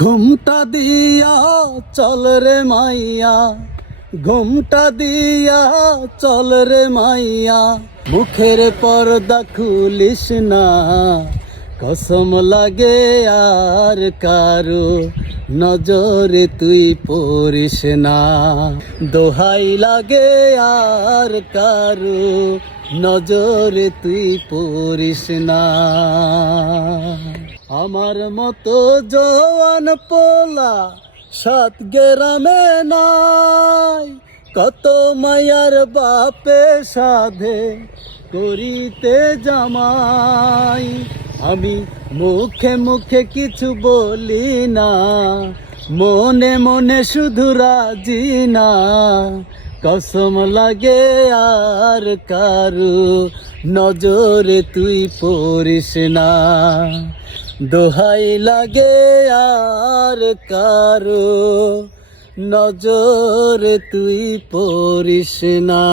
ঘুমটা দিয়া চল রে মাইয়া, ঘুমটা দিয়া চল রে মাইয়া, মুখের পর্দা খুলিস না। কসম লাগে আর কারো নজরে তুই পড়িস না। দোহাই লাগে আর কারো নজরে তুই পড়িস না। আমার মতো জওয়ান পোলা সাত গ্রামে নাই, কত মায়ার বাপে সাধে করিতে জামাই। আমি মুখে মুখে কিছু বলি না, মনে মনে শুধু রাজি না। কসম লাগে আর কারু নজরে তুই পড়িস না। দোহাই লাগে আর কারো নজরে তুই পড়িস না।